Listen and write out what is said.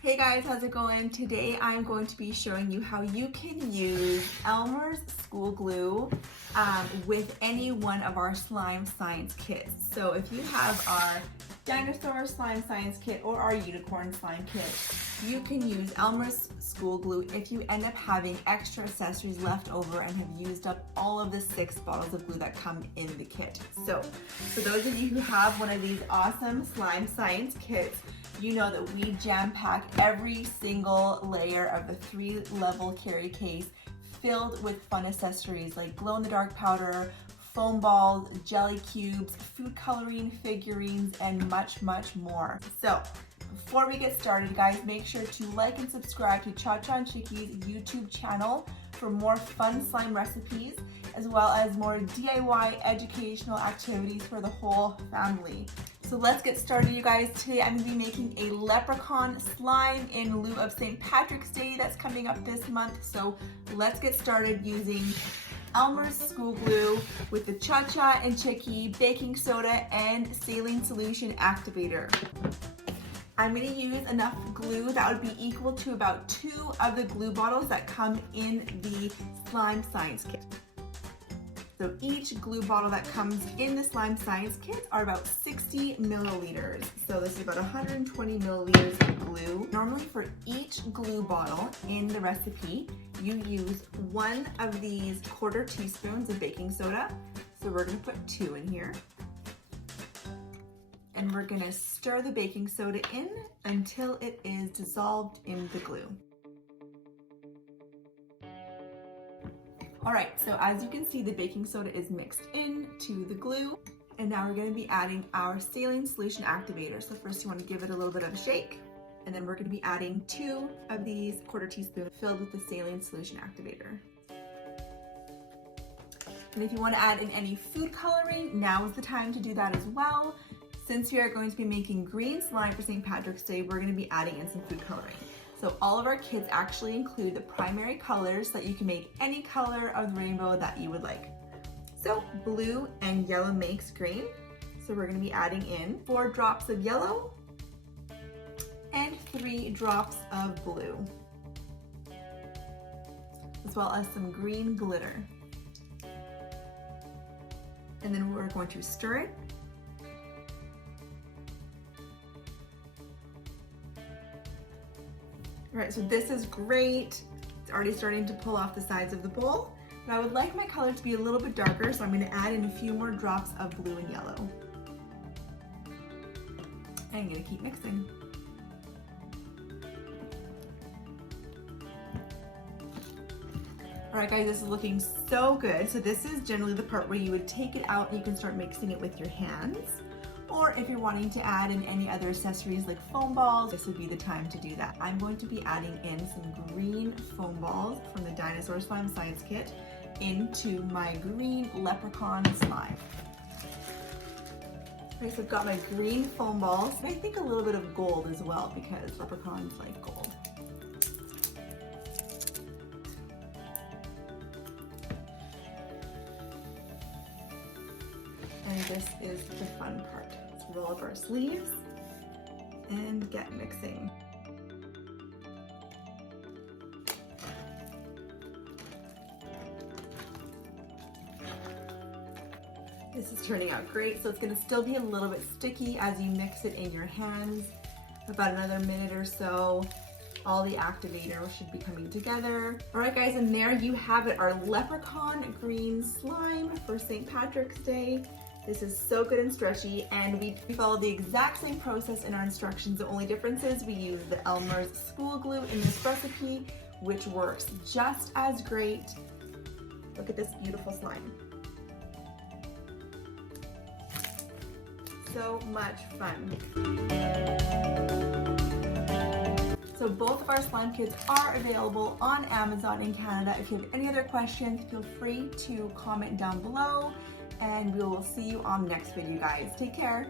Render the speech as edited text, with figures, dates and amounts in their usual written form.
Hey guys, how's it going? Today I'm going to be showing you how you can use Elmer's School Glue with any one of our slime science kits. So if you have our dinosaur slime science kit or our unicorn slime kit, you can use Elmer's School Glue if you end up having extra accessories left over and have used up all of the 6 bottles of glue that come in the kit. So for those of you who have one of these awesome slime science kits, you know that we jam pack every single layer of the 3-level carry case filled with fun accessories like glow-in-the-dark powder, foam balls, jelly cubes, food coloring, figurines, and much, much more. So before we get started, guys, make sure to like and subscribe to ChaCha&Chicky's YouTube channel for more fun slime recipes, as well as more DIY educational activities for the whole family. So let's get started, you guys. Today I'm going to be making a leprechaun slime in lieu of St. Patrick's Day that's coming up this month. So let's get started using Elmer's School Glue with the Chacha&Chicky baking soda and saline solution activator. I'm going to use enough glue that would be equal to about 2 of the glue bottles that come in the slime science kit. So each glue bottle that comes in the slime science kit are about 60 milliliters. So this is about 120 milliliters of glue. Normally for each glue bottle in the recipe, you use 1 of these 1/4 teaspoons of baking soda. So we're gonna put 2 in here. And we're gonna stir the baking soda in until it is dissolved in the glue. All right, so as you can see, the baking soda is mixed into the glue. And now we're gonna be adding our saline solution activator. So first you wanna give it a little bit of a shake, and then we're gonna be adding 2 of these 1/4 teaspoons filled with the saline solution activator. And if you wanna add in any food coloring, now is the time to do that as well. Since we are going to be making green slime for St. Patrick's Day, we're gonna be adding in some food coloring. So all of our kits actually include the primary colors so that you can make any color of the rainbow that you would like. So blue and yellow makes green. So we're gonna be adding in 4 drops of yellow and 3 drops of blue, as well as some green glitter. And then we're going to stir it. All right, so this is great. It's already starting to pull off the sides of the bowl, but I would like my color to be a little bit darker, so I'm gonna add in a few more drops of blue and yellow. And I'm gonna keep mixing. All right, guys, this is looking so good. So this is generally the part where you would take it out and you can start mixing it with your hands. Or if you're wanting to add in any other accessories like foam balls, this would be the time to do that. I'm going to be adding in some green foam balls from the Dinosaur Slime Science Kit into my green leprechaun slime. Okay, so I've got my green foam balls. I think a little bit of gold as well because leprechauns like gold. And this is the fun part. Let's roll up our sleeves and get mixing. This is turning out great, so it's gonna still be a little bit sticky as you mix it in your hands. About another minute or so, all the activator should be coming together. All right, guys, and there you have it, our leprechaun green slime for St. Patrick's Day. This is so good and stretchy, and we follow the exact same process in our instructions. The only difference is we use the Elmer's School Glue in this recipe, which works just as great. Look at this beautiful slime. So much fun. So both of our slime kits are available on Amazon in Canada. If you have any other questions, feel free to comment down below, and we will see you on the next video, guys. Take care.